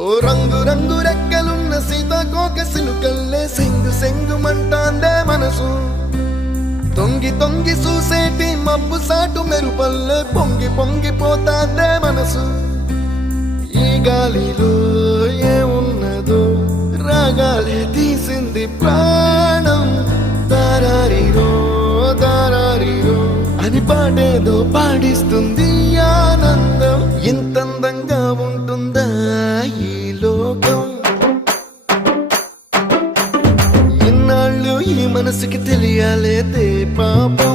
ఓ రంగు రంగు రెక్కలున్న సీతాకోక సిలుకల్లే సెంగు సెంగు మంటాందే మనసు తొంగి తొంగి చూసేటి మబ్బు సాటు మెరుపల్లే పొంగి పొంగిపోతాందే మనసు ఈ గాలిలో ఏమున్నదో రాగాలే తీసింది ప్రాణం దారారిరో దారారిరో అని పాడేదో పాడిస్తుంది ఆనందం ఇంతందంగా ఉంటుందా ఈ లోకం ఇన్నాళ్ళు ఈ మనసుకి తెలియాలేదే పాపం